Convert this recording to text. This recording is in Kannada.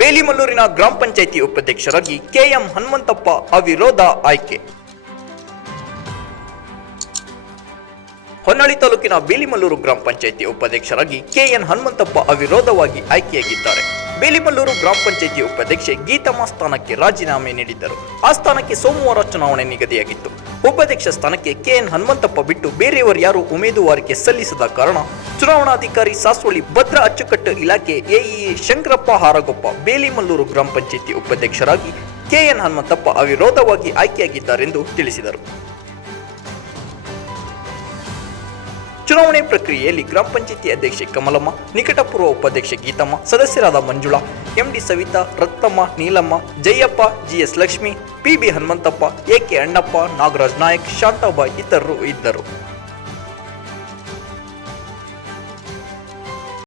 ಬೇಲಿಮಲ್ಲೂರಿನ ಗ್ರಾಮ ಪಂಚಾಯಿತಿ ಉಪಾಧ್ಯಕ್ಷರಾಗಿ ಕೆಎಂ ಹನುಮಂತಪ್ಪ ಅವಿರೋಧ ಆಯ್ಕೆ. ಹೊನ್ನಾಳಿ ತಾಲೂಕಿನ ಬೇಲಿಮಲ್ಲೂರು ಗ್ರಾಮ ಪಂಚಾಯಿತಿ ಉಪಾಧ್ಯಕ್ಷರಾಗಿ ಕೆಎನ್ ಹನುಮಂತಪ್ಪ ಅವಿರೋಧವಾಗಿ ಆಯ್ಕೆಯಾಗಿದ್ದಾರೆ. ಬೇಲಿಮಲ್ಲೂರು ಗ್ರಾಮ ಪಂಚಾಯಿತಿ ಉಪಾಧ್ಯಕ್ಷೆ ಗೀತಮ್ಮ ಸ್ಥಾನಕ್ಕೆ ರಾಜೀನಾಮೆ ನೀಡಿದ್ದರು. ಆ ಸ್ಥಾನಕ್ಕೆ ಸೋಮವಾರ ಚುನಾವಣೆ ನಿಗದಿಯಾಗಿತ್ತು. ಉಪಾಧ್ಯಕ್ಷ ಸ್ಥಾನಕ್ಕೆ ಕೆಎನ್ ಹನುಮಂತಪ್ಪ ಬಿಟ್ಟು ಬೇರೆಯವರು ಯಾರು ಉಮೇದುವಾರಿಕೆ ಸಲ್ಲಿಸದ ಕಾರಣ ಚುನಾವಣಾಧಿಕಾರಿ ಸಾಸ್ವಳಿ ಭದ್ರಾ ಅಚ್ಚುಕಟ್ಟು ಇಲಾಖೆ ಎಇ ಶಂಕರಪ್ಪ ಹಾರಗೊಪ್ಪ ಬೇಲಿಮಲ್ಲೂರು ಗ್ರಾಮ ಪಂಚಾಯಿತಿ ಉಪಾಧ್ಯಕ್ಷರಾಗಿ ಕೆಎನ್ ಹನುಮಂತಪ್ಪ ಅವಿರೋಧವಾಗಿ ಆಯ್ಕೆಯಾಗಿದ್ದಾರೆಂದು ತಿಳಿಸಿದರು. ಚುನಾವಣೆ ಪ್ರಕ್ರಿಯೆಯಲ್ಲಿ ಗ್ರಾಮ ಪಂಚಾಯಿತಿ ಅಧ್ಯಕ್ಷೆ ಕಮಲಮ್ಮ, ನಿಕಟಪೂರ್ವ ಉಪಾಧ್ಯಕ್ಷೆ ಗೀತಮ್ಮ, ಸದಸ್ಯರಾದ Manjula, M D Savitha, Ratnamma, Neelamma, Jayappa, G S Lakshmi, P B Hanumanthappa, A K Annappa, Nagaraj Nayak, Shantabai ಇತರರು ಇದ್ದರು.